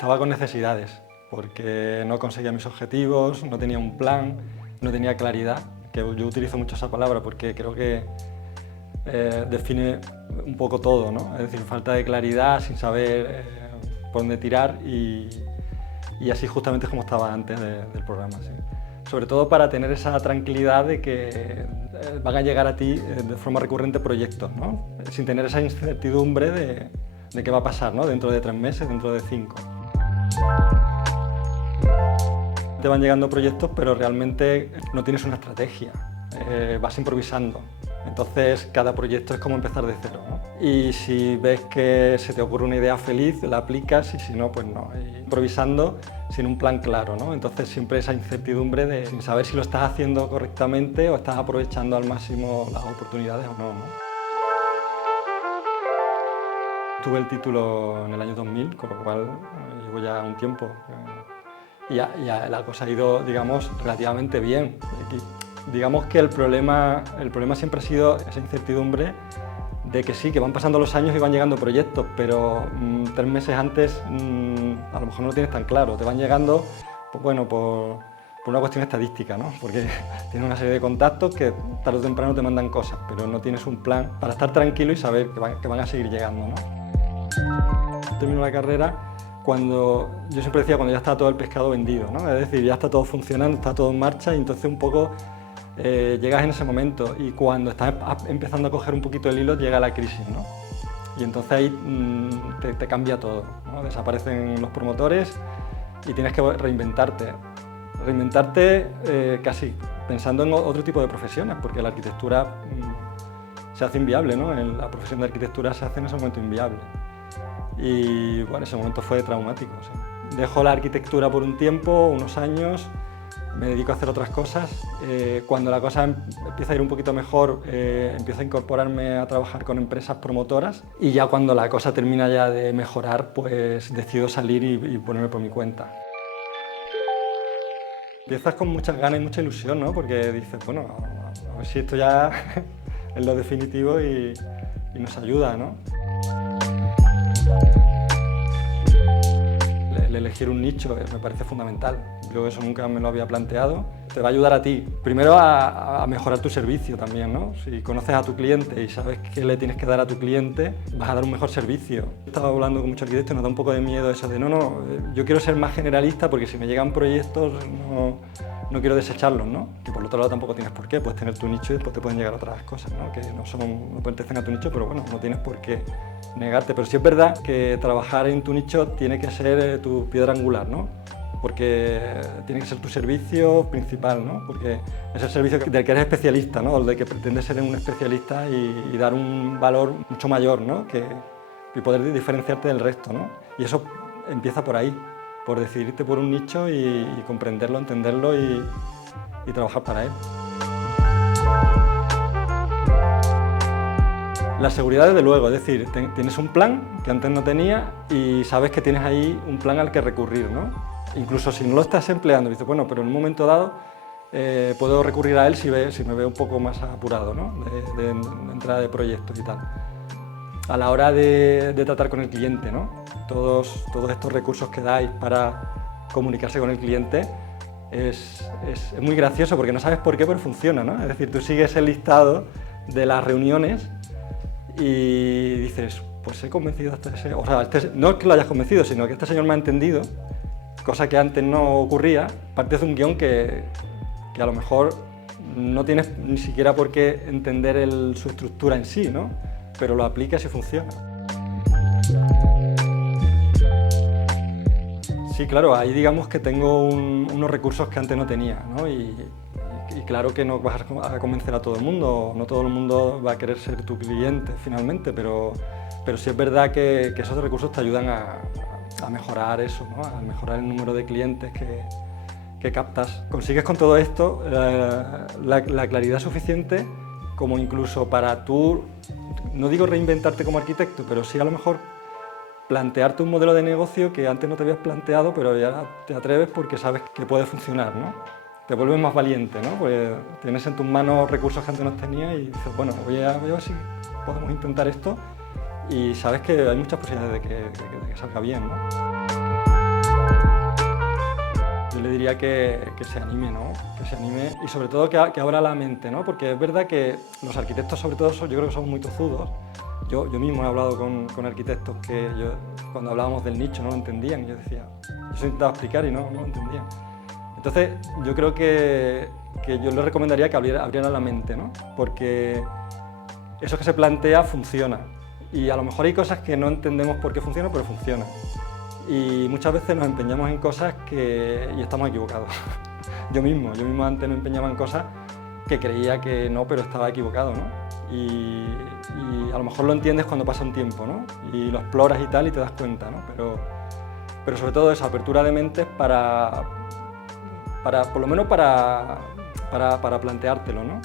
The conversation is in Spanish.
estaba con necesidades, porque no conseguía mis objetivos, no tenía un plan, no tenía claridad, que yo utilizo mucho esa palabra porque creo que define un poco todo, ¿no? Es decir, falta de claridad, sin saber por dónde tirar y así justamente es como estaba antes del programa. ¿Sí? Sobre todo para tener esa tranquilidad de que van a llegar a ti de forma recurrente proyectos, ¿no? Sin tener esa incertidumbre de qué va a pasar, ¿no? Dentro de 3 meses, dentro de 5. Te van llegando proyectos, pero realmente no tienes una estrategia, vas improvisando. Entonces, cada proyecto es como empezar de cero, ¿no? Y si ves que se te ocurre una idea feliz, la aplicas y si no, pues no. Improvisando sin un plan claro, ¿no? Entonces, siempre esa incertidumbre de sin saber si lo estás haciendo correctamente o estás aprovechando al máximo las oportunidades o no, ¿no? Tuve el título en el año 2000, con lo cual llevo ya un tiempo. Y ya la cosa ha ido, digamos, relativamente bien. Digamos que el problema siempre ha sido esa incertidumbre de que sí, que van pasando los años y van llegando proyectos, pero 3 meses antes a lo mejor no lo tienes tan claro. Te van llegando, pues bueno, por una cuestión estadística, ¿no? Porque tienes una serie de contactos que tarde o temprano te mandan cosas, pero no tienes un plan para estar tranquilo y saber que van a seguir llegando, ¿no? Termino la carrera cuando, yo siempre decía, cuando ya está todo el pescado vendido, ¿no? Es decir, ya está todo funcionando, está todo en marcha y entonces un poco llegas en ese momento y cuando estás empezando a coger un poquito el hilo llega la crisis, ¿no? Y entonces ahí te cambia todo, ¿no? Desaparecen los promotores y tienes que reinventarte. Reinventarte casi pensando en otro tipo de profesiones, porque la arquitectura se hace inviable, ¿no? La profesión de arquitectura se hace en ese momento inviable. Y bueno, ese momento fue traumático. ¿Sí? Dejo la arquitectura por un tiempo, unos años, me dedico a hacer otras cosas. Cuando la cosa empieza a ir un poquito mejor, empiezo a incorporarme a trabajar con empresas promotoras y ya cuando la cosa termina ya de mejorar, pues decido salir y ponerme por mi cuenta. Empiezas con muchas ganas y mucha ilusión, ¿no? Porque dices, bueno, a ver si esto ya es lo definitivo y nos ayuda, ¿no? El elegir un nicho me parece fundamental. Yo eso nunca me lo había planteado. Te va a ayudar a ti, primero a mejorar tu servicio también, ¿no? Si conoces a tu cliente y sabes qué le tienes que dar a tu cliente, vas a dar un mejor servicio. Estaba hablando con muchos arquitectos y nos da un poco de miedo eso de no, yo quiero ser más generalista porque si me llegan proyectos no quiero desecharlos, ¿no? Que por otro lado tampoco tienes por qué, puedes tener tu nicho y después te pueden llegar otras cosas, ¿no? Que no pertenecen a tu nicho, pero bueno, no tienes por qué negarte. Pero sí es verdad que trabajar en tu nicho tiene que ser tu piedra angular, ¿no? Porque tiene que ser tu servicio principal, ¿no? Porque es el servicio del que eres especialista, ¿no? El de que pretendes ser un especialista y dar un valor mucho mayor, ¿no? Y poder diferenciarte del resto, ¿no? Y eso empieza por ahí, por decidirte por un nicho y comprenderlo, entenderlo y trabajar para él. La seguridad, desde luego, es decir, tienes un plan que antes no tenía y sabes que tienes ahí un plan al que recurrir, ¿no? Incluso si no lo estás empleando, dices, bueno, pero en un momento dado puedo recurrir a él si me veo un poco más apurado, ¿no? de entrada de proyectos y tal. A la hora de tratar con el cliente, ¿no? Todos estos recursos que dais para comunicarse con el cliente es muy gracioso porque no sabes por qué, pero funciona, ¿no? Es decir, tú sigues el listado de las reuniones y dices, pues he convencido a este señor, o sea, no es que lo hayas convencido, sino que este señor me ha entendido, cosa que antes no ocurría. Partes de un guión que a lo mejor no tienes ni siquiera por qué entender su estructura en sí, ¿no? Pero lo aplicas y funciona. Sí, claro, ahí digamos que tengo unos recursos que antes no tenía, ¿no? Y claro que no vas a convencer a todo el mundo, no todo el mundo va a querer ser tu cliente finalmente, pero sí es verdad que esos recursos te ayudan a mejorar eso, ¿no? A mejorar el número de clientes que captas. Consigues con todo esto la claridad suficiente como incluso para tú, no digo reinventarte como arquitecto, pero sí a lo mejor plantearte un modelo de negocio que antes no te habías planteado, pero ya te atreves porque sabes que puede funcionar, ¿no? Te vuelves más valiente, ¿no? Porque tienes en tus manos recursos que antes no tenías y dices, bueno, voy a ver si podemos intentar esto y sabes que hay muchas posibilidades de que salga bien, ¿no? diría que se anime, ¿no? Que se anime y sobre todo que abra la mente, ¿no? Porque es verdad que los arquitectos sobre todo yo creo que somos muy tozudos. Yo mismo he hablado con arquitectos que cuando hablábamos del nicho no lo entendían y yo decía, yo se intentaba explicar y no lo entendían. Entonces yo creo que yo les recomendaría que abrieran la mente, ¿no? Porque eso que se plantea funciona y a lo mejor hay cosas que no entendemos por qué funcionan, pero funcionan. Y muchas veces nos empeñamos en cosas y estamos equivocados. Yo mismo antes me empeñaba en cosas que creía que no, pero estaba equivocado, ¿no? Y a lo mejor lo entiendes cuando pasa un tiempo, ¿no? Y lo exploras y tal y te das cuenta, ¿no? Pero sobre todo esa apertura de mentes por lo menos para planteártelo, ¿no?